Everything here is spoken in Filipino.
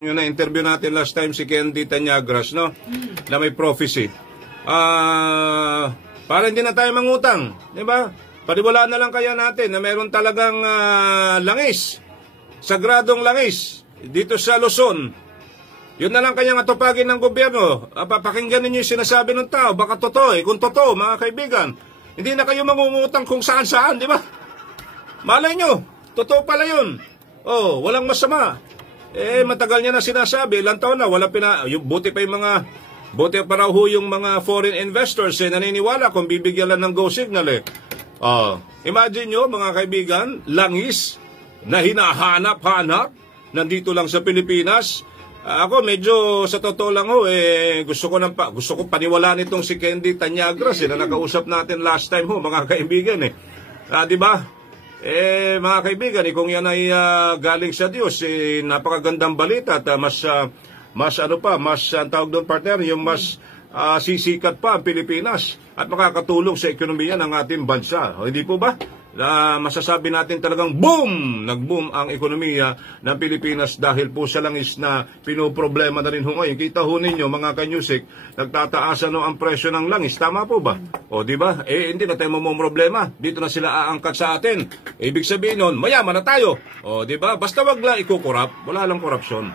Yung na-interview natin last time si Candy Tanyagras, no? Na may prophecy. Para hindi na tayo mangutang, di ba? Paniwalaan na lang kaya natin na meron talagang langis, sagradong langis, dito sa Luzon. Yun na lang kanyang atupagin ng gobyerno. Papakinggan ninyo yung sinasabi ng tao. Baka totoo eh. Kung totoo, mga kaibigan, hindi na kayo mangungutang kung saan-saan, di ba? Malay nyo, totoo pala yun. Oh, walang masama. Matagal niya na sinasabi, ilang taon na, buti pa raw ho yung mga foreign investors naniniwala kung bibigyan lang ng go signal eh. Imagine nyo mga kaibigan, langis na hinahanap-hanap, nandito lang sa Pilipinas. Ako medyo sa totoo lang ho, gusto ko paniwalaan itong si Candy Tanyagras na nakausap natin last time ho mga kaibigan di ba? Mga kaibigan, kung yan ay galing sa Diyos, napakagandang balita at mas ang tawag doon partner, yung mas sisikat pa ang Pilipinas at makakatulong sa ekonomiya ng ating bansa. Hindi po ba? Masasabi natin talagang boom! Nag-boom ang ekonomiya ng Pilipinas dahil po sa langis na pinoproblema na rin ho ngayon. Kita ho ninyo mga kanyusik, nagtataasan ang presyo ng langis. Tama po ba? O di ba? Hindi na tayo problema. Dito na sila aangkat sa atin. Ibig sabihin nun, mayaman na tayo. O di ba? Basta wag lang ikukurap, wala lang korupsyon.